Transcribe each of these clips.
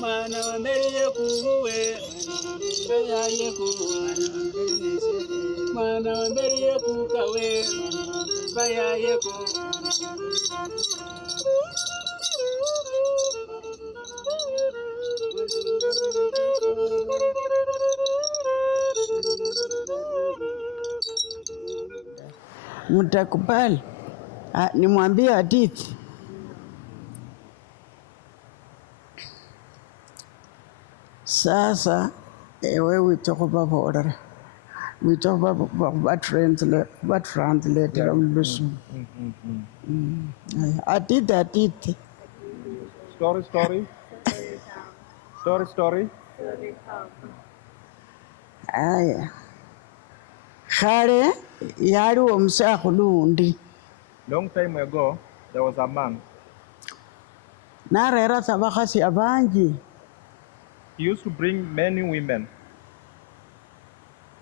Mwana wa mberi kuwe, vayaye ku. Mwana wa mberi kukawe, vayaye ku. Mtakubali nimwambie hadithi? Sasa we talk about order. We talk about translate Lusu. Hadithi. Story. Aya. Khale yali omusakhulundi. Long time ago, there was a man. Narera sabakhasi abanji. He used to bring many women.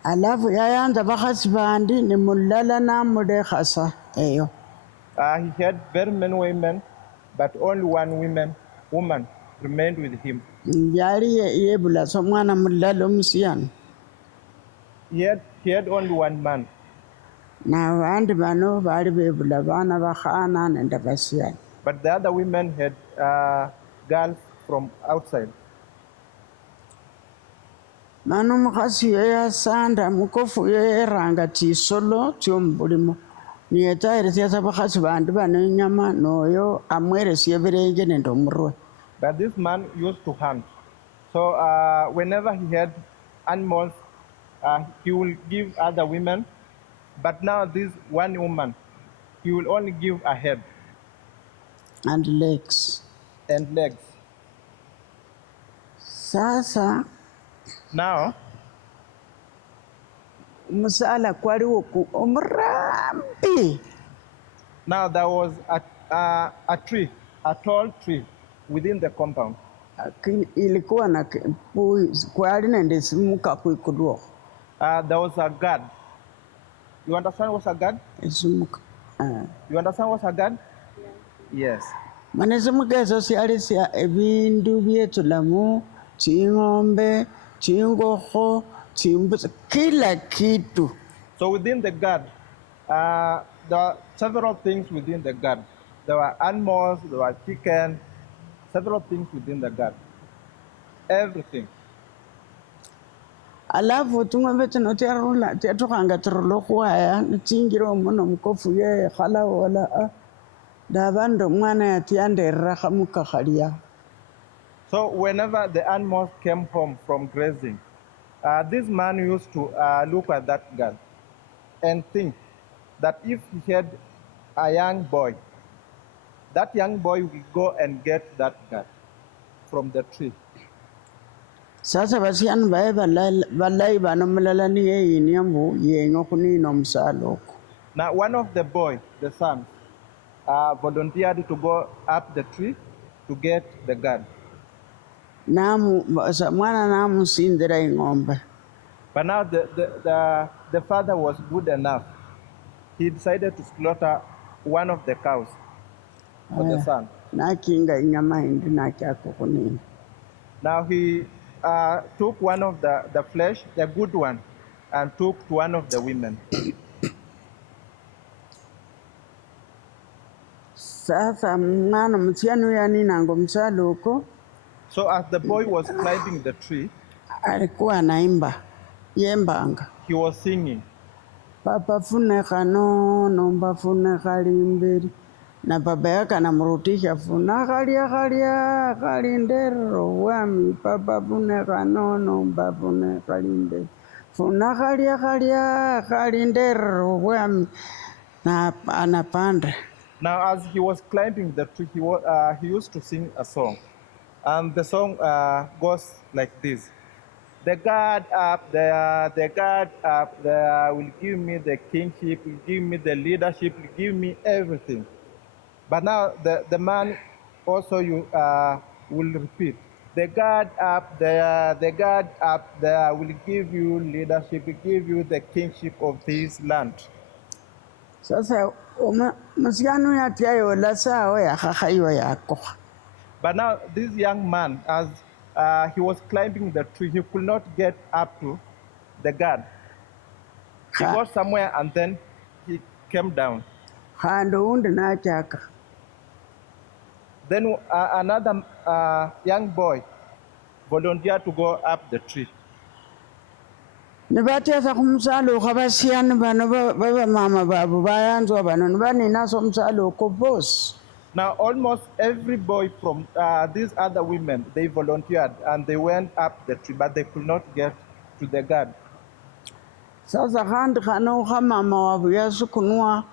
Alafu yayanza bakhasi bandi ni mulala namulekhasa eyo. He had very many women, but only one woman remained with him. Yali yebula so mwana mulala omusiyana. He had only one man. Na abandi bano bali bebula bana bakhana nende basiyana. But the other women had girls from outside. Mano mukhasi yasanda mukofu yeranga tisolo tyombulimo. Niyetayiresya bakhasi bandi bano inyama noyo amweresya ebirenje nende omurwe. But this man used to hunt. So whenever he had animals, he will give other women. But now this one woman, he will only give a head. And legs. Sasa. Now, musala kwaliwo omurambi. Now there was a tree, a tall tree within the compound. Ilikuwa na kwali nende simuka kuikuduo. There was a guard. You understand what's a guard? Simuka. You understand what's a guard? Yes. Manesimuka ezo sialisia ebindu byetulamu, chingombe, chingoho, chimbuzi, kila kitu. So within the guard, there are several things within the guard. There were animals, there were chicken, several things within the guard. Everything. Alafu tungombe tino tiarula, tiatukanga tirolo kuwaya, chingiro mono mkofu ye khala wala davando mwana ya tiande raha muka khalia. So whenever the animals came home from grazing, this man used to look at that guard and think that if he had a young boy, that young boy will go and get that guard from the tree. Sasa basiyan bae balai banomlala ni yinyamu yengo kunino msaloko. Now one of the boy, the son, volunteered to go up the tree to get the guard. Mwana namu sindira ingombe. But now the father was good enough. He decided to slaughter one of the cows for the son. Now he took one of the flesh, the good one, and took to one of the women. So as the boy was climbing the tree, he was singing. Papa funeka no nomba funeka limberi na baba yake anamrutisha funeka kalindero wami papa funeka no nomba funeka limberi funeka kalindero wami na anapanda. Now as he was climbing the tree, he used to sing a song, and the song goes like this. The God up there will give me the kingship, will give me the leadership, will give me everything. But now the man also will repeat, the God up there will give you leadership, will give you the kingship of this land. Sasa msiano ya tiayo la sao ya khaiwa yako. But now this young man, as he was climbing the tree, he could not get up to the guard. He got somewhere and then he came down. Then another young boy volunteered to go up the tree. Nibatesa kumsalo kabasiyani bano baba mama babu bayanzwa bano nibaninaso umsalo ko boss. Now almost every boy from these other women, they volunteered and they went up the tree, but they could not get to the guard. Sasa kandi kana mama wabu yasukunwa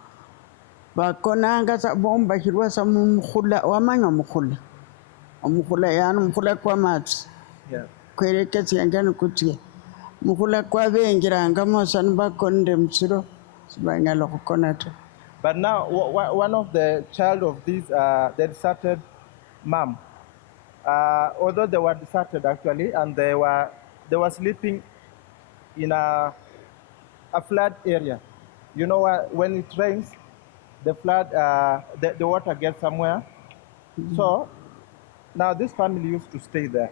bakonanga sa bomba hirwa sa mkhula wamanya mkhula. Mkhula yana mkhula kwa mati. Yeah. Kwereketi yangana kutia. Mkhula kwa benjiranga mosani bakonde msiro sibanyalo kukonata. But now one of the child of these deserted mom, although they were deserted actually, and they were sleeping in a flood area. You know when it rains, the flood, the water gets somewhere. Mm-hmm. So now this family used to stay there.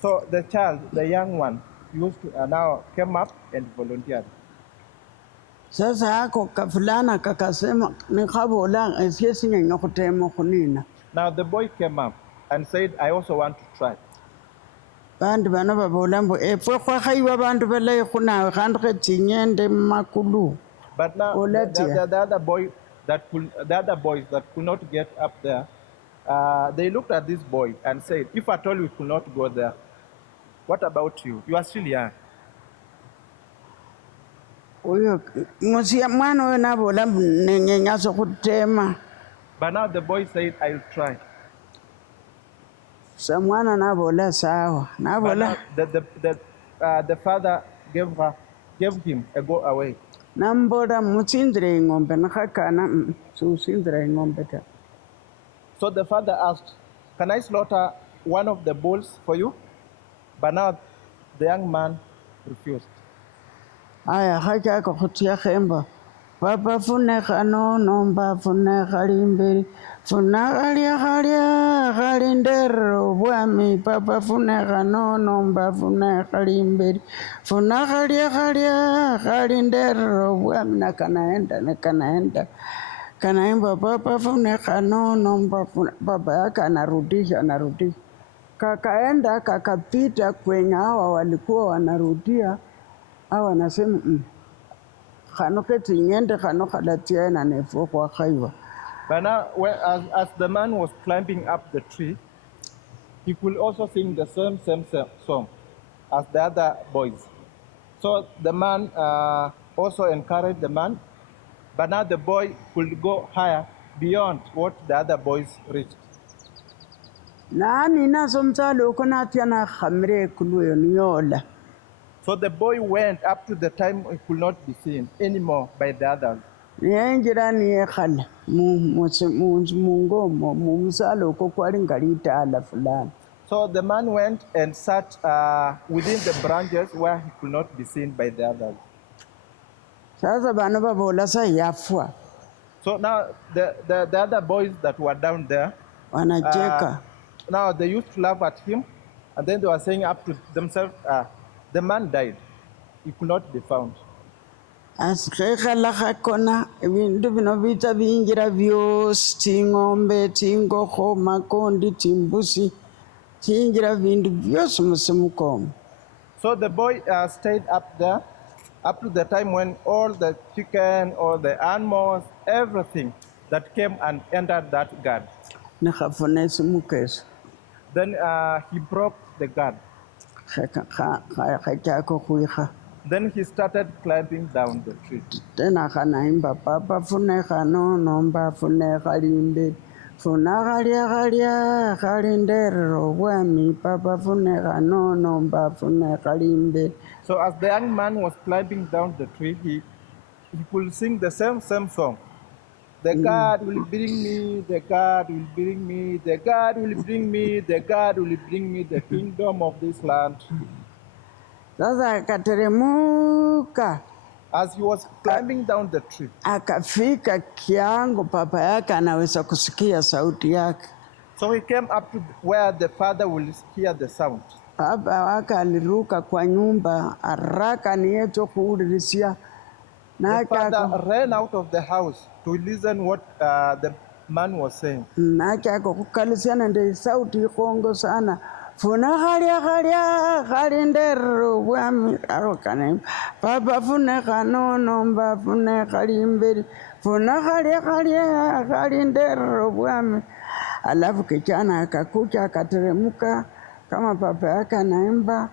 So the child, the young one, used to now came up and volunteered. Sasa hako kafulana kakasema nikabola esiesi nyakutema kunina. Now the boy came up and said, I also want to try. Bandu bana babolambo efwe kwa khaiwa bandu balaye kuna khandre tinyende makulu. But now the other boys that could not get up there, they looked at this boy and said, if at all we could not go there, what about you? You are still young. Uyo musia mwana we nabola nenyenyaso kutema. But now the boy said, I'll try. Samwana nabola sawa. Nabola. The father gave him a go away. Nambola mutsindre ngombe nakakana susindre ngombe ta. So the father asked, can I slaughter one of the bulls for you? But now the young man refused. Aya haja ko kutia khemba. Papa funeka no nomba funeka limberi. Funaka halia halindero bwami. Papa funeka no nomba funeka limberi. Funaka halia halindero bwami. Nakanaenda. Kanaimba papa funeka no nomba papa yake anarudisha. Kakaenda kakapita kwenye hawa walikuwa wanarudia. Awa nasema khanoketi nyende khanokalatia na nefo kwa khaiwa. But now as the man was climbing up the tree, he could also sing the same song as the other boys. So the man also encouraged the man, but now the boy could go higher beyond what the other boys reached. Nani naso mtalo konatia na khamre kuluyo nyola. So the boy went up to the time he could not be seen anymore by the others. So the man went and sat within the branches where he could not be seen by the others. So now the other boys that were down there, now they used to laugh at him, and then they were saying up to themselves, the man died. He could not be found. As kona vindu vinovita vingira vyos tingombe tingoho makondi timbusi tingira vindu vyos musimukomo. So the boy stayed up there up to the time when all the chicken, all the animals, everything that came and entered that guard. Then he broke the guard. Then he started climbing down the tree. Then Papa funeka no nomba funeka limbe funagalia kalindero wami Papa funeka no nomba funeka limbe. So as the young man was climbing down the tree, he could sing the same song. The God will bring me, the God will bring me, the God will bring me, the God will bring me the kingdom of this land. Sasa akateremuka. As he was climbing down the tree, akafika kiango papa yake anaweza kusikia sauti yake. So he came up to where the father will hear the sound. Baba akaliruka kwa nyumba haraka niyecho kuulizia. The father ran out of the house to listen what the man was saying. Nachako kukalisiana ndio sauti kongo sana. Funa khalia ndero bwami arokane. Baba funa kanono mba funa khali mberi. Funa khalia ndero bwami. Alafu kijana akakuja akateremka kama papa yake anaimba.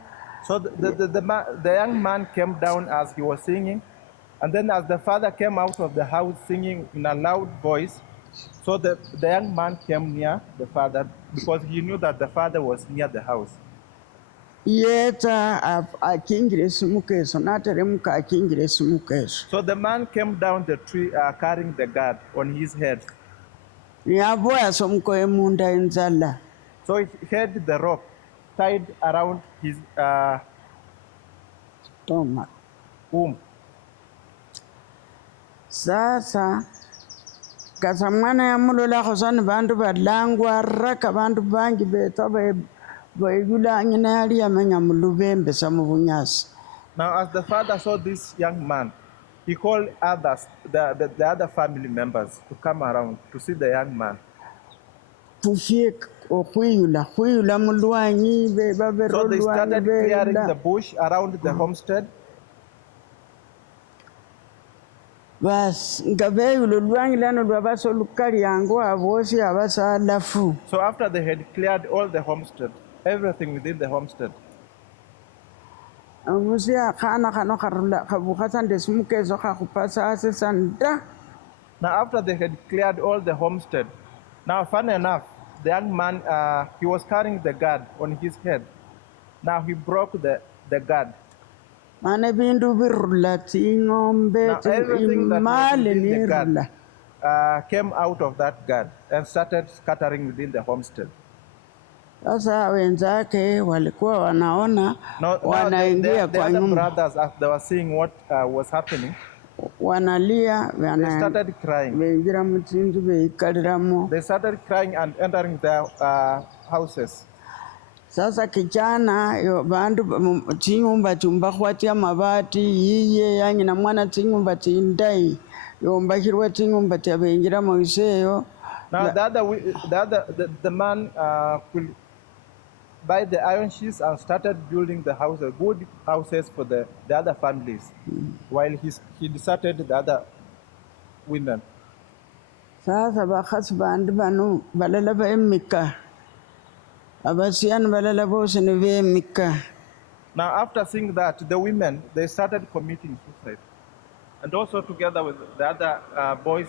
So the young man came down as he was singing, and then as the father came out of the house singing in a loud voice, so the young man came near the father because he knew that the father was near the house. Yeta akingire mukeso nateremka akingire mukeso. So the man came down the tree carrying the gourd on his head. Yaboya somkoye munda enzala. So he had the rope tied around his stomach. womb. Sasa kasa mwana ya mulola khosani bandu balangwa raka bandu bangi beta bayigula nyina yali yamenya mulubembe sa mubunyasi. Now as the father saw this young man, he called others, the other family members to come around to see the young man. So they started clearing the bush around the homestead. So after they had cleared all the homestead, everything within the homestead, now after they had cleared all the homestead, now funny enough, the young man, he was carrying the gourd on his head. Now he broke the gourd. Now everything that was within the gourd came out of that gourd and started scattering within the homestead. Sasa wenzake walikuwa wanaona wanaingia kwa nyumba. The other brothers, as they were seeing what was happening, wanalia, they started crying. They started crying and entering their houses. Sasa kijana bandu chinyumba chumba khwatia mabati yiye yanyi na mwana chinyumba chindai yombakirwa chinyumba chabengira moiseyo. Now the man could buy the iron sheets and started building the houses, good houses for the other families, while he deserted the other women. Sasa bakhasi bandu bano balala bemika abasiyan balala bose ne bemika. Now after seeing that, the women, they started committing suicide, and also together with the other boys,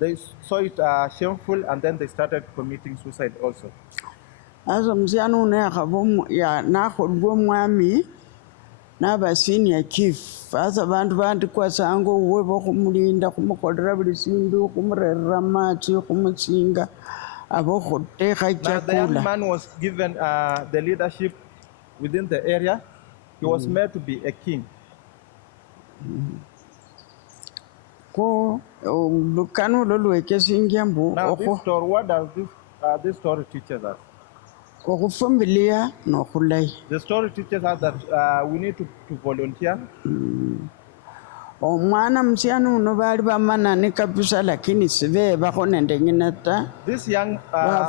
they saw it shameful, and then they started committing suicide also. Asa msichana unayakhabomu ya nakholwa mwami naba senior chief asa bandu bandikwa sango uwe bokhumulinda khumukholera buli sindu khumurerera machi khumusinga abo khutekha chakula. The young man was given the leadership within the area. He was made to be a king. Ko lukano lolweke singyambu. Now this story, what does this story teaches us? The story teaches us that we need to volunteer. This young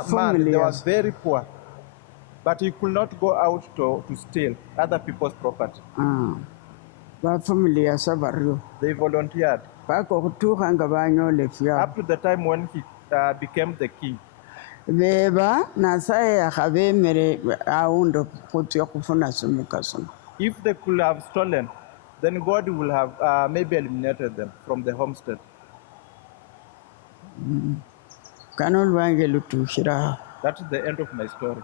man, they was very poor, but he could not go out to steal other people's property. They volunteered up to the time when he became the king. If they could have stolen, then God will have maybe eliminated them from the homestead. That is the end of my story.